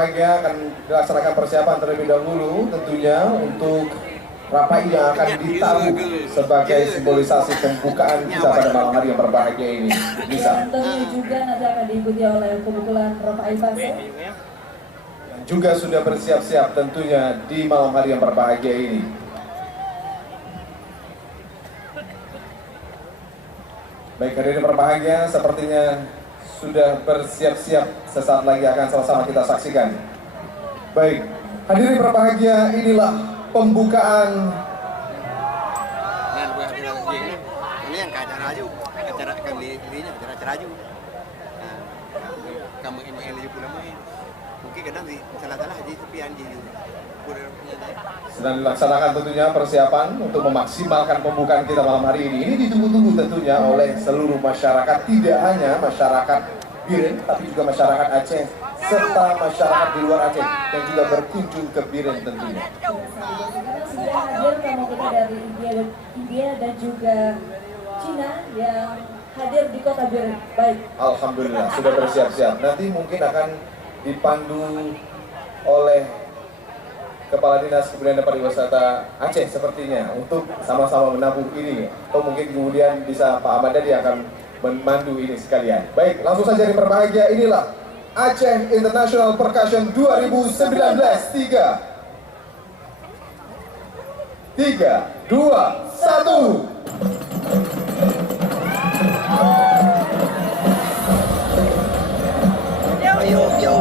berbahagia akan dilaksanakan persiapan terlebih dahulu tentunya untuk rapai yang akan ditabuh sebagai simbolisasi pembukaan kita pada malam hari yang berbahagia ini. Bisa. Tentunya juga nanti akan diikuti oleh pemukulan rapai pasir. Yang juga sudah bersiap-siap tentunya di malam hari yang berbahagia ini. Baik, hadirin berbahagia, sepertinya sudah bersiap-siap, sesaat lagi akan sama-sama kita saksikan. Baik, hadirin berbahagia, inilah pembukaan. Ini yang acara aja, acara kami dirinya acara aja. Kamu ini pula main. Mungkin kadang di salah-salah aja tapi anjing. Sedang dilaksanakan tentunya persiapan untuk memaksimalkan pembukaan kita malam hari ini. Ini ditunggu-tunggu tentunya oleh seluruh masyarakat, tidak hanya masyarakat Biren, tapi juga masyarakat Aceh serta masyarakat di luar Aceh yang juga berkunjung ke Biren tentunya. Sudah hadir tamu kita dari India dan juga Cina yang hadir di kota Biren. Baik. Alhamdulillah sudah bersiap-siap. Nanti mungkin akan dipandu oleh Kepala Dinas Kebudayaan dan Pariwisata Aceh sepertinya untuk sama-sama menabuh ini, atau mungkin kemudian bisa Pak Ahmad Dadi akan memandu ini sekalian. Baik, langsung saja diperbahagia, inilah Aceh International Percussion 2019. 3, 2, 1. Yo.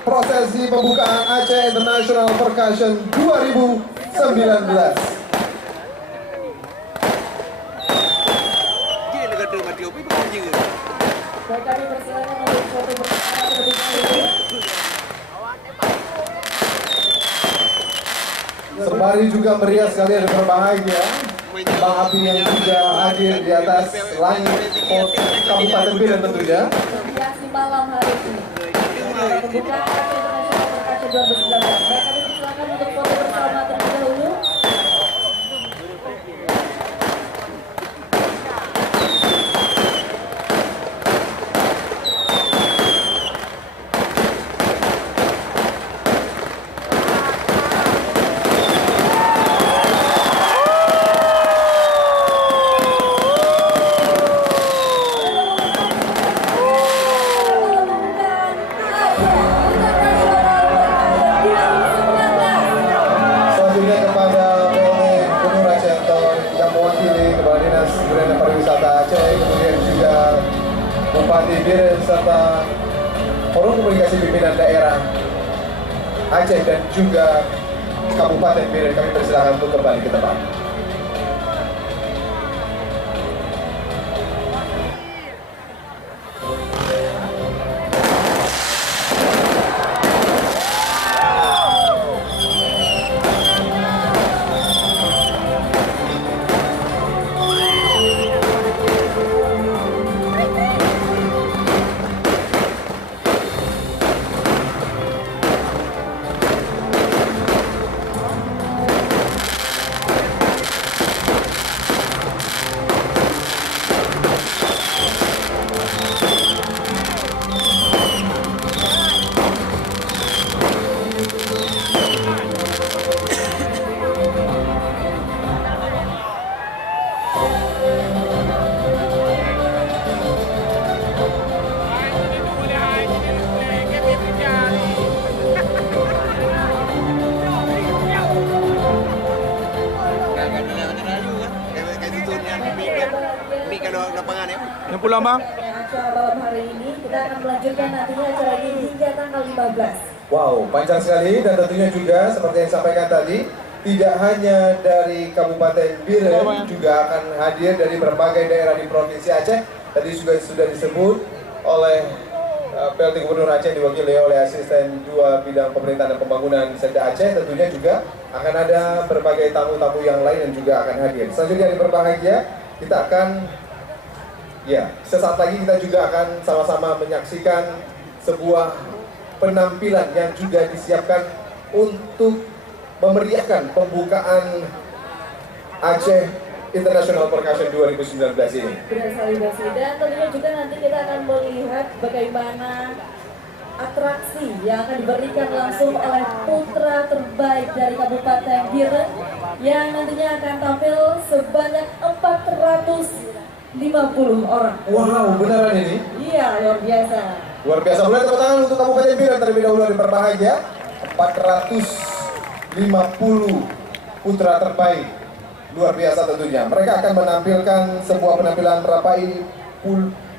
Prosesi pembukaan Aceh International Percussion 2019. Kami persilakan untuk foto bersama terlebih dahulu. Sembari juga meriah sekali dan berbahagia, kembang api yang juga hadir di atas langit Kabupaten Biren tentunya. Hiasi malam hari ini. Pembukaan Aceh International Percussion 2019. Baik, kami persilakan untuk foto bersama terlebih dahulu. Bupati Biren serta Forum Komunikasi Pimpinan Daerah Aceh dan juga Kabupaten Biren, kami persilakan untuk kembali ke tempat. Yang pulang bang? Acara malam hari ini kita akan melanjutkan nantinya acara ini hingga tanggal 15. Wow, panjang sekali dan tentunya juga seperti yang disampaikan tadi, tidak hanya dari Kabupaten Biren, juga akan hadir dari berbagai daerah di Provinsi Aceh. Tadi juga sudah disebut oleh PLT Gubernur Aceh diwakili oleh Asisten 2 Bidang Pemerintahan dan Pembangunan Sekda Aceh. Tentunya juga akan ada berbagai tamu-tamu yang lain yang juga akan hadir. Selanjutnya yang berbahagia, kita akan sesaat lagi kita juga akan sama-sama menyaksikan sebuah penampilan yang juga disiapkan untuk memeriahkan pembukaan Aceh International Percussion 2019 ini. Benar sekali Basi. Dan tentunya juga nanti kita akan melihat bagaimana atraksi yang akan diberikan langsung oleh putra terbaik dari Kabupaten Biren yang nantinya akan tampil sebanyak 450 orang. Wow, beneran ini? Iya, luar biasa. Luar biasa. Boleh tepuk tangan untuk Kabupaten Biren terlebih dahulu yang berbahagia. 450 putra terbaik. Luar biasa tentunya. Mereka akan menampilkan sebuah penampilan Rapai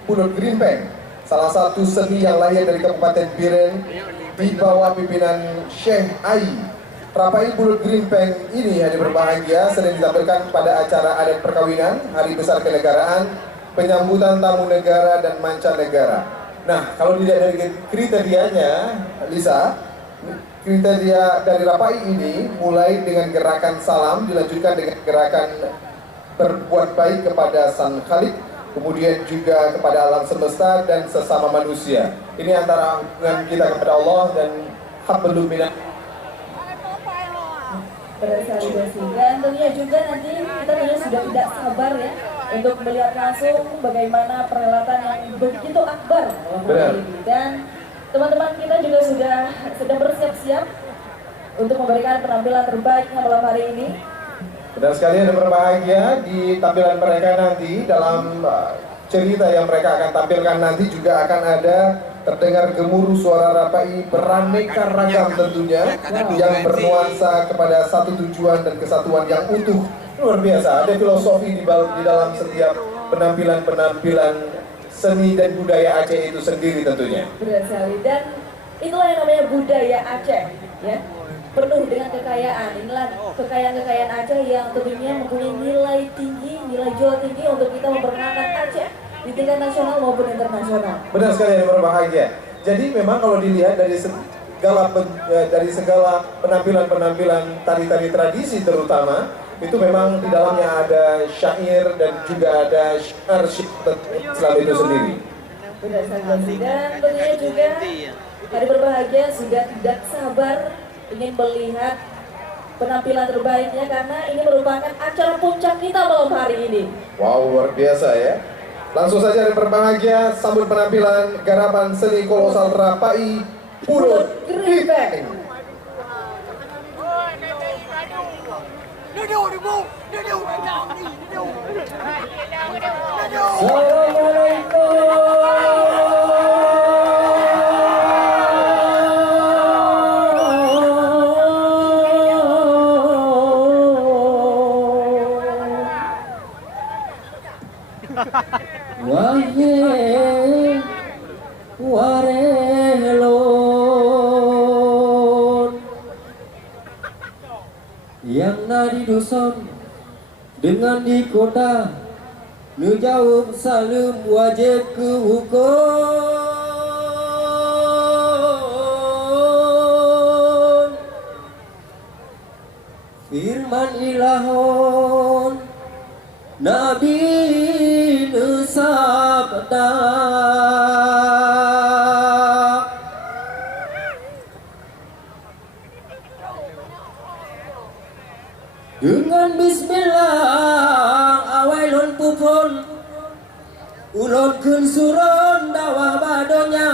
Pulut Grimpeng, salah satu seni yang lahir dari Kabupaten Biren di bawah pimpinan Syekh Ai. Rapai Pulut Grimpeng ini yang berbahagia sering ditampilkan pada acara adat perkawinan, hari besar kenegaraan, penyambutan tamu negara dan mancanegara. Nah, kalau dilihat dari kriterianya, Lisa, kriteria dari Rapai ini mulai dengan gerakan salam, dilanjutkan dengan gerakan berbuat baik kepada Sang Khalik, kemudian juga kepada alam semesta dan sesama manusia. Ini antara hubungan kita kepada Allah dan hablum minan. Dan tentunya juga nanti kita tentunya sudah tidak sabar ya untuk melihat langsung bagaimana perhelatan yang begitu akbar malam ini. Dan teman-teman kita juga sudah bersiap-siap untuk memberikan penampilan terbaiknya malam hari ini. Benar sekali, ada berbahagia di tampilan mereka nanti dalam cerita yang mereka akan tampilkan nanti juga akan ada terdengar gemuruh suara Rapai beraneka ragam tentunya yang bernuansa kepada satu tujuan dan kesatuan yang utuh. Luar biasa, ada filosofi di dalam setiap penampilan-penampilan seni dan budaya Aceh itu sendiri tentunya. Benar sekali, dan itulah yang namanya budaya Aceh ya, penuh dengan kekayaan. Inilah kekayaan Aceh yang tentunya mempunyai nilai tinggi, nilai jual tinggi untuk kita memperkenalkan Aceh di tingkat nasional maupun internasional. Benar sekali, yang berbahagia. Jadi memang kalau dilihat dari segala penampilan tari-tari tradisi terutama, itu memang di dalamnya ada syair dan juga ada syair Islam itu sendiri. Benar sekali, dan tentunya juga hari berbahagia sudah tidak sabar ingin melihat penampilan terbaiknya karena ini merupakan acara puncak kita malam hari ini. Wow, luar biasa ya. Langsung saja yang berbahagia sambut penampilan garapan seni kolosal Rapai Pulut Grimpeng. Wahye warelon yang nadi dusun dengan di kota nu jauh salam wajib ke hukum firman ilahon Nabi sabda dengan bismillah awailun pupun ulun kun surun dawah badonya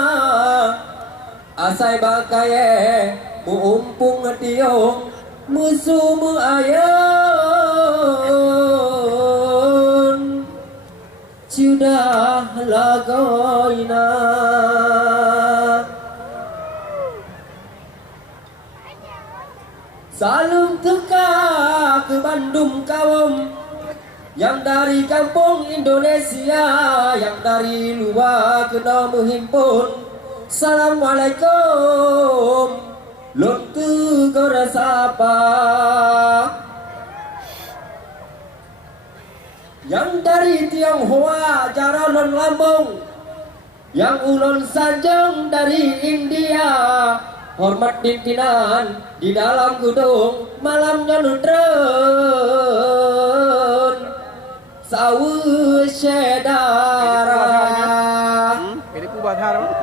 asai bakaye muumpung tiong musuh muayun sudah lagoina salam teka ke Bandung kaum yang dari kampung Indonesia, yang dari luar kena menghimpun. Assalamualaikum lontu korasapa yang dari Tionghoa Jaralon Lambung, yang ulun sanjung dari India, hormat pimpinan di dalam gedung malamnya nutren sawu syedara. Ini ku bathar apa?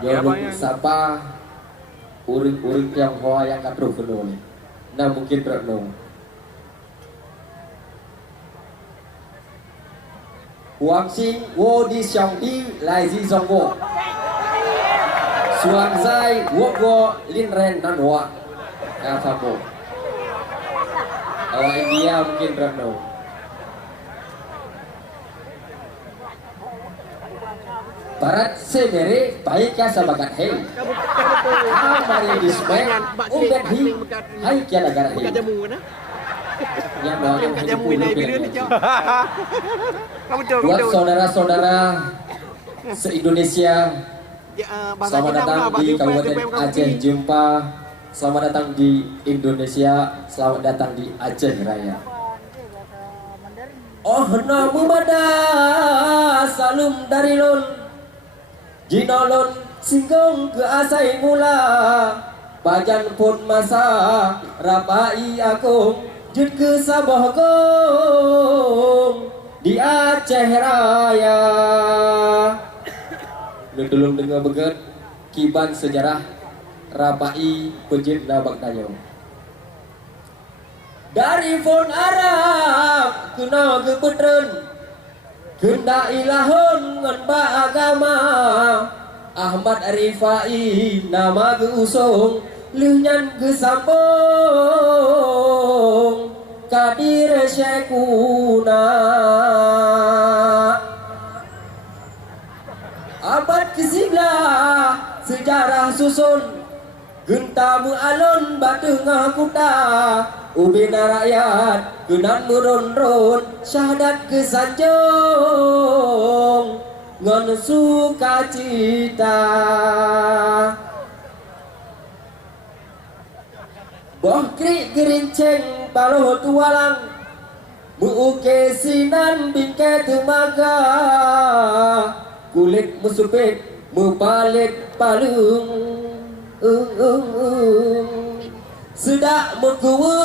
Jangan sapa uring-uring yang hoa yang katruh kedua ni. Nah mungkin berenung. Huang Xing wo di xiong di lai zi zong wo. Suang zai wo wo lin ren nan hoa. Kamu. Awak India mungkin berenung. Barat semere baik ya sabagat hei. Amari dismen ubat hi hai kia negara hei. Yang doang Jamu ini video ni jauh. Kamu jauh. Buat saudara-saudara se-Indonesia, selamat datang di Kabupaten Aceh Jempa. Selamat datang di Indonesia. Selamat datang di Aceh Raya. Oh namu mada salum dari lon. Jinolon singgung ke asai mula. Bajan pun masa rapai akung jut ke Sabah gong di Aceh Raya. Nundulung dengar beget kiban sejarah rapai pejit nabak tayo. Dari fon Arab kena ke petren kena ilahun ngan agama Ahmad Rifai nama ke usung Lunyan ke sambung Kadir Syekhuna abad ke-11 sejarah susun gentamu alun batengah kuda ubina rakyat genan meron-ron syahadat kesanjung ngan sukacita boh krik gerinceng baloh tualang muuke sinan bingkai temaga kulit musupit mupalit palung sedak mengkuung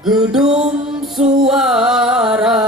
gedung suara.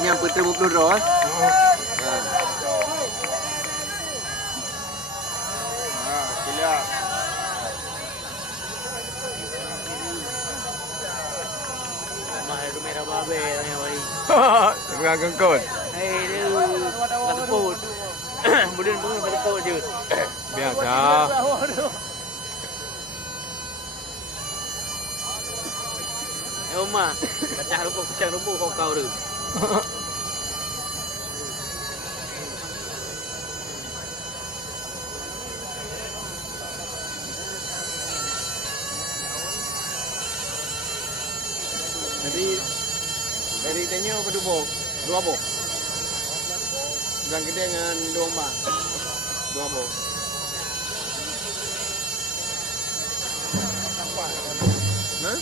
Nyampe terus peluru ah. Gila. Mahal tu merah babe tanya wari. Bukan kengkot. Hei dia satu pot. Kemudian bunga satu pot je. Biasa. Oma, kacang rumput kau tu. Dari tanya apa dua bok. Dan gede dengan domba. Dua bok. Hah?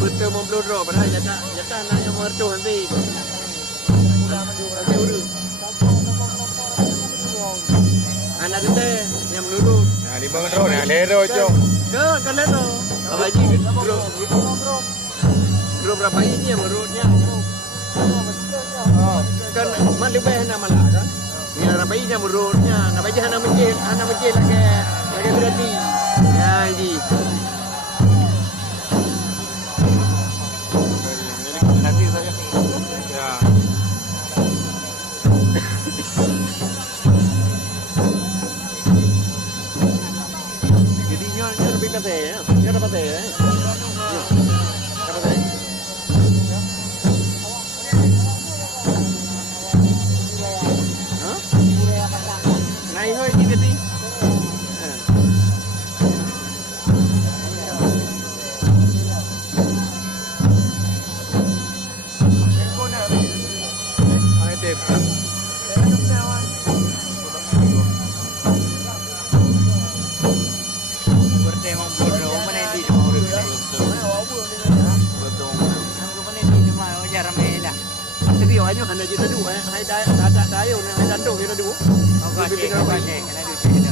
Betul membeluduk padahal jatah nak yang merdu nanti. Nanti urus. Anak kita yang meluduk. Nah, di bawah drone, lero jom. Kan lero. Abang Haji belum berapa ini ya menurutnya. Oh, kan man lebih nama lah kan. Ni berapa ini menurutnya. Nak baca anak mencil lagi berarti. Ya ini. Nanti saja. Ya. Jadi nyonya lebih kata ya. Nyonya dapat ya. Dapat ya. Naik hoi ni tadi. Hanya hanya kita dua, hai dah dayo ni, hai dandong kita dua. Okey, kena duduk.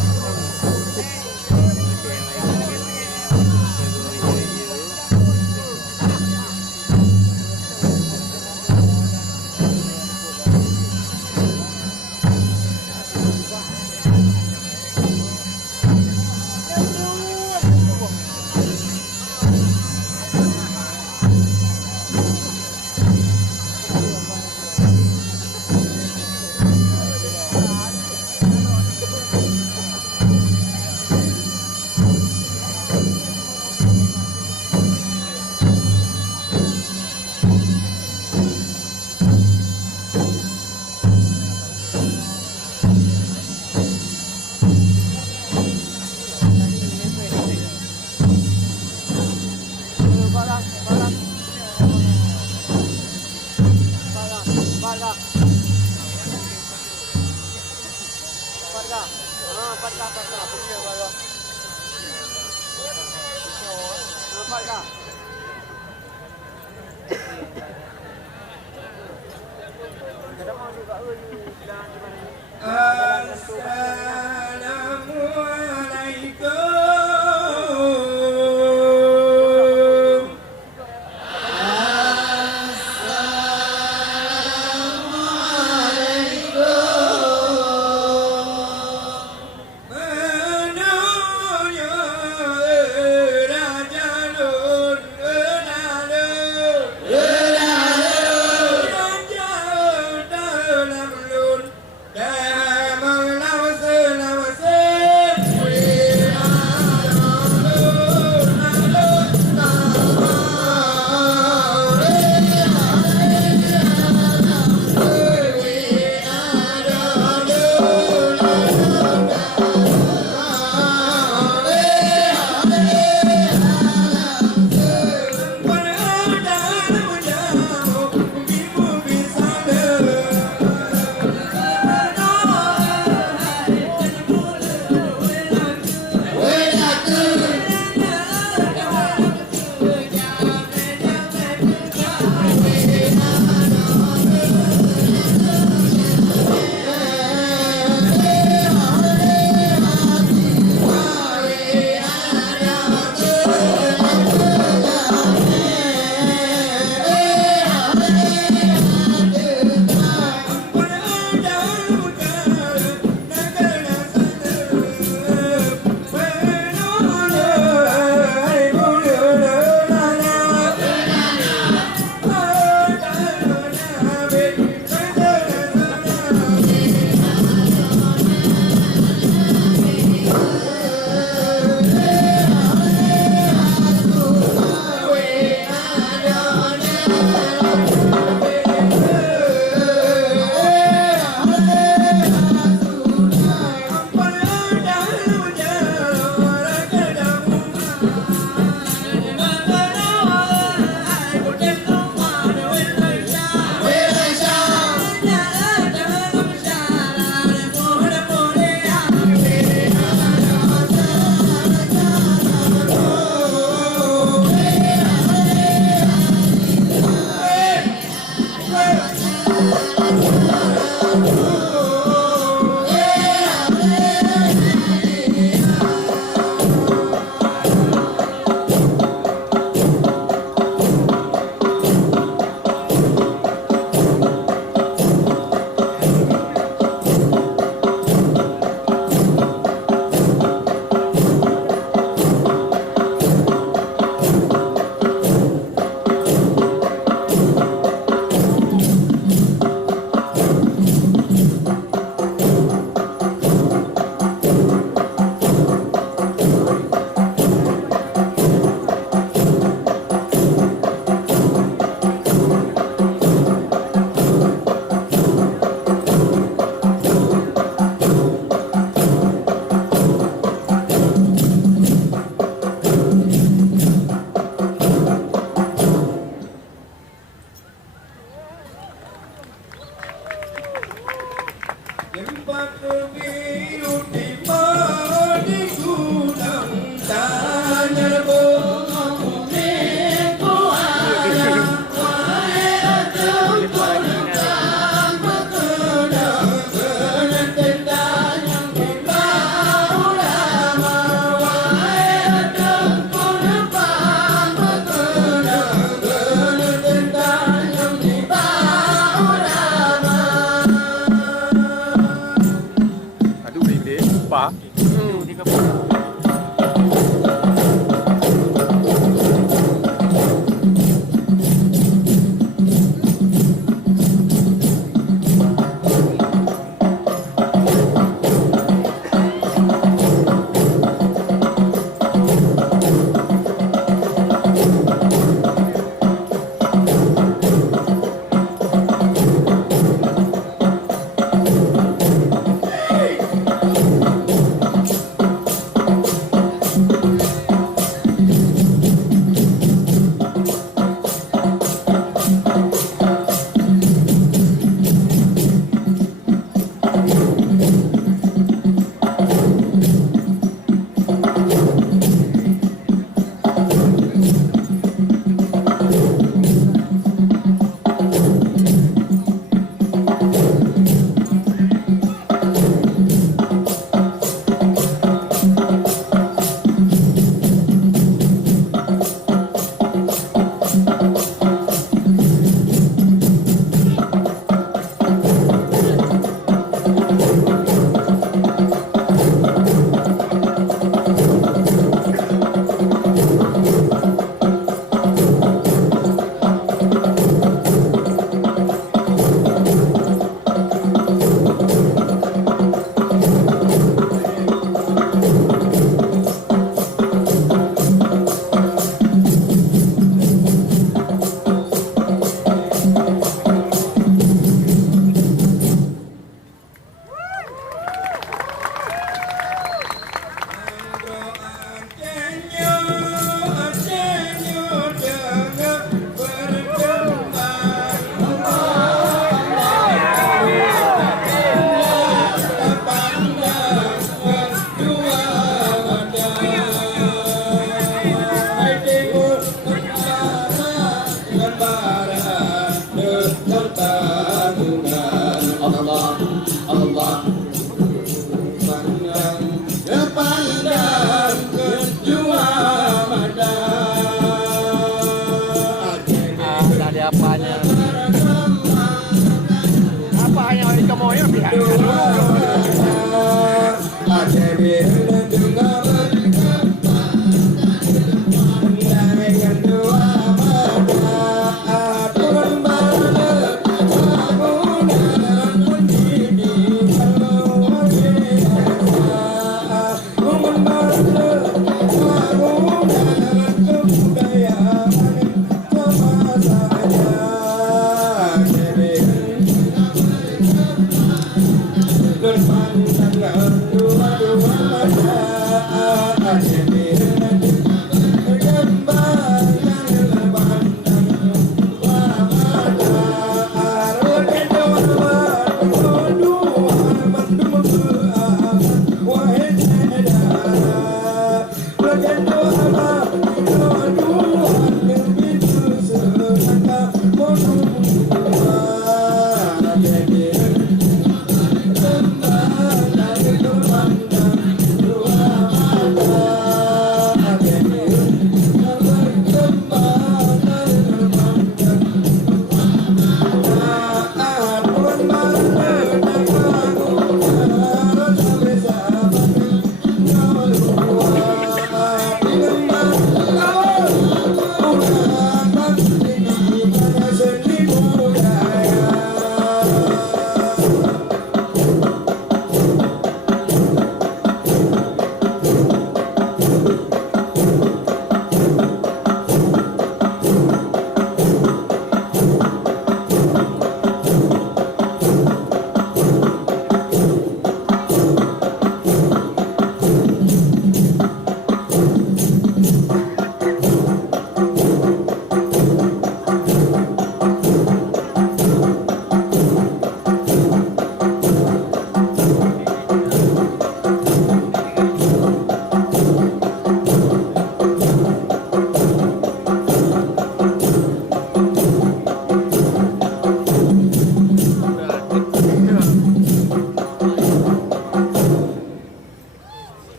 Raja Lun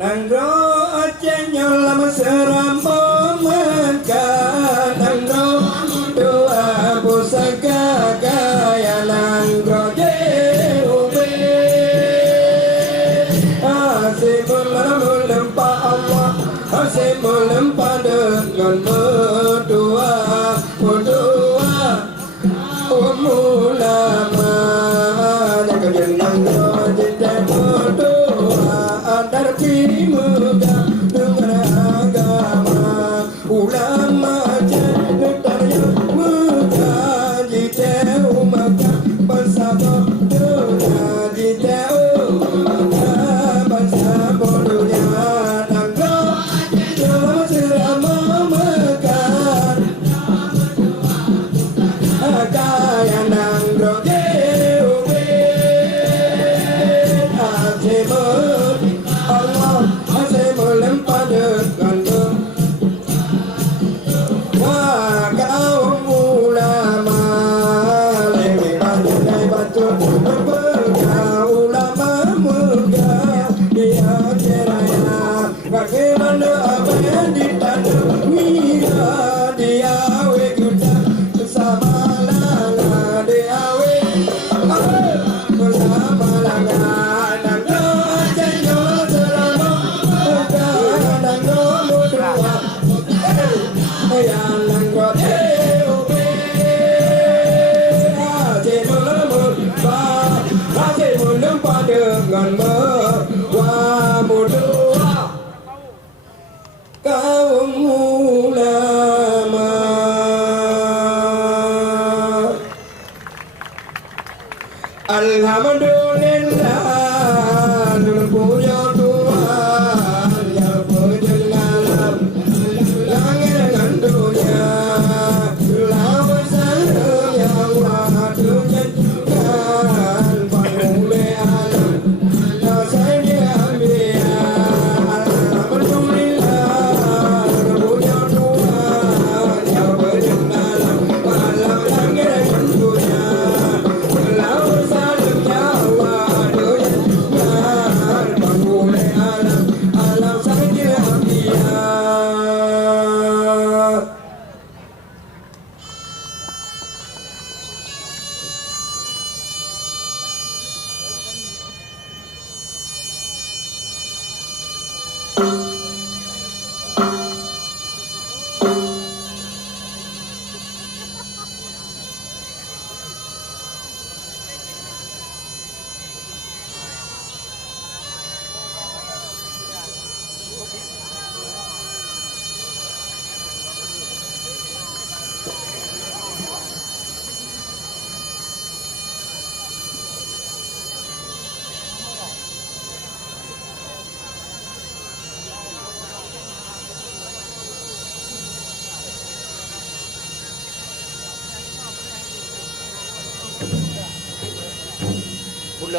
Nangro Aceh nyolam seram mengka Nangro dua pusaka kaya Nangro JUB Asimul lempa Allah Asimul lempa dengan berdua Berdua Umulama Jangan Nangro tidak berdua Darti muda dengan agama ulama cendetar yang muda jika umatnya bersama dunia jika umatnya bersama dunia Nangro dalam selama mekan kaya Nangro JUB Asimul Allah Asimul lempa dengan wah kaum ulama lewi pandai baca berpegang ulama muda dia ceraya bagaimana apa yang ditanam mira dia wekuta bersama langa dia bersama langa dengan berwa muda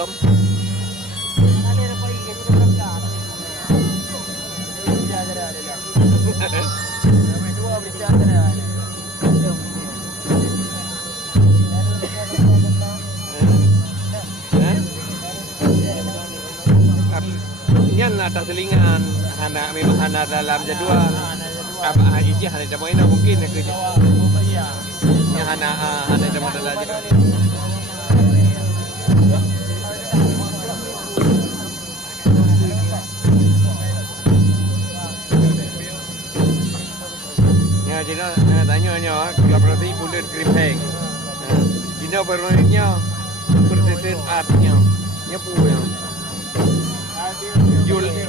belum. Yan atas selingan anak memang anak dalam jadual. Abah ini hanya dah main mungkin kerja. Yang anak dah main dalam jadual. Ya, Cina tanya kalau berarti bulan krimpeng. Cina berwarnanya persisten artnya, nyapu yang.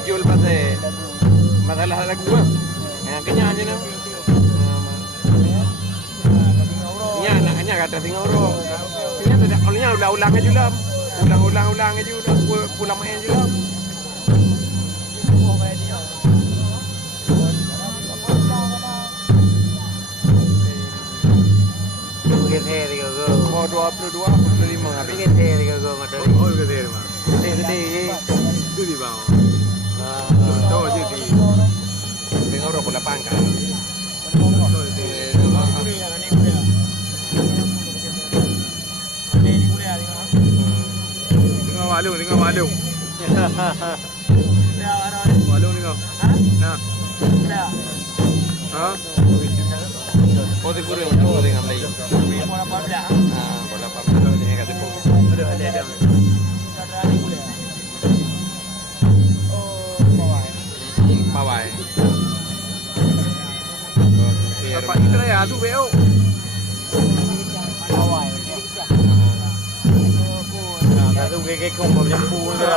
Jual pasal masalah lagu ah. Kenyang je nak. Ni anaknya kata Singapura. Ini tak olehnya ulang aja lah. Ulang aja pulang main je lah. Mungkin saya tiga go. Oh 22, 25 habis. Mungkin saya tiga go macam ni. Oh gede mah. Gede. Tu di bawah. Tu je di. Singapura pun lapan kan. Tengok walung. Walung tengok. Nah. Ha? Oh, tu kurang tu dengan Melayu. Bola 14. Bola 14 dengan kat Tepung. Ada. Bawai. Apa kita ya tu beo. Bawai. Nah, tu kek kong macam pun dia.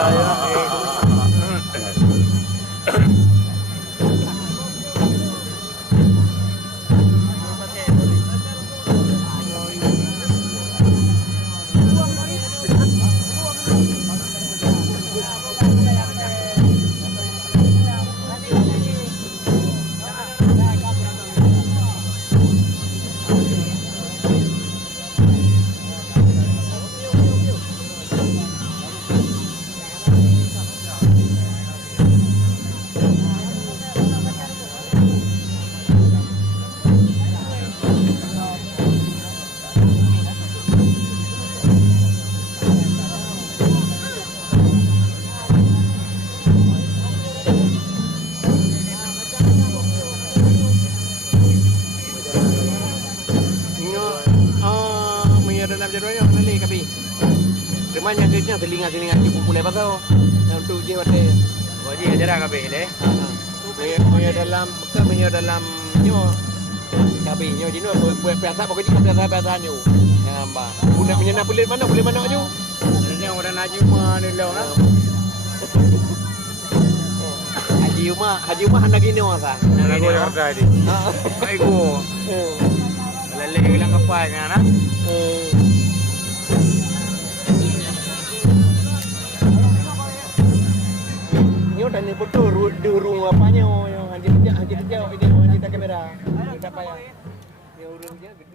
Rumahnya kerja selingan cukup mulai pasal. Untuk je pada. Wajib ajaran kabeh deh. Punya dalam nyo. Kabeh nyo jino buat biasa pokoknya biasa nyo. Ngamba. Budak punya nak boleh mana aju. Ini orang Haji Umar ni lah. Haji Umar hendak gini masa. Nak go yang tadi. Ai go. Lele bilang apa kan? Nyo dan betul durung apanya yang haji kerja ini haji tak kamera. Kita payah. Ya urusnya gede.